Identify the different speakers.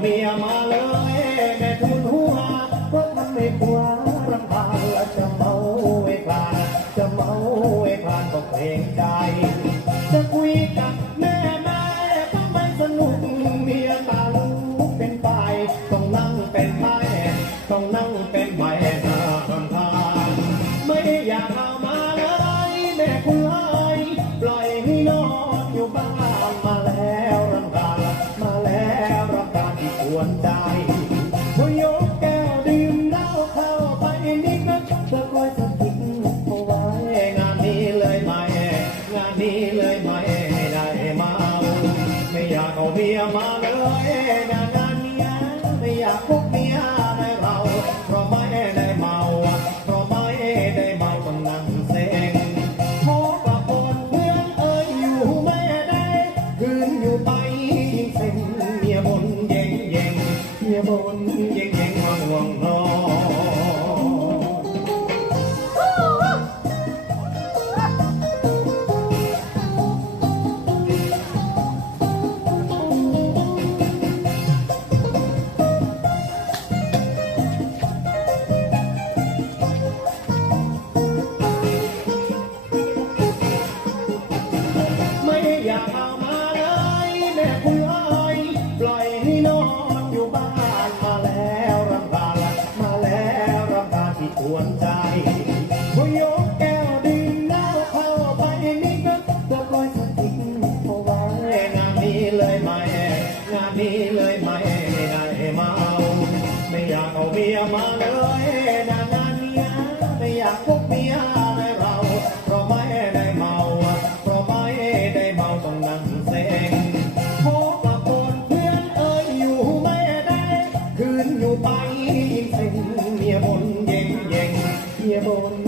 Speaker 1: เมียมาเลยแม่ทุนหัวว่ามันไม่กลัวรำพังจะเมาไอ้คานจะเมาไอ้คานก็เกรงใจ จะคุยกับแม่แม่ทำไม่สนุกเมียตาลูกเป็นไปต้องนั่งเป็นไม่ต้องนั่งเป็นไม่หาคำทานไม่อยากเอามาเลยแม่คุณ เพื่อนเอ่ยอยู่ไม่ได้คืนอยู่ไปยิ่งเซ็งเมียบนเย่งเย่งเมียบนเย่งเย่งมาห่วงนอ นิดนึงจะคอยสะกิดเอาไว้งานนี้เลยไมงานนี้เลยไหมไม่ได้เอา ไม่อยากเอาเมียมาเลยนานานเนี้ยไม่อยากพบเมีย Yahweh.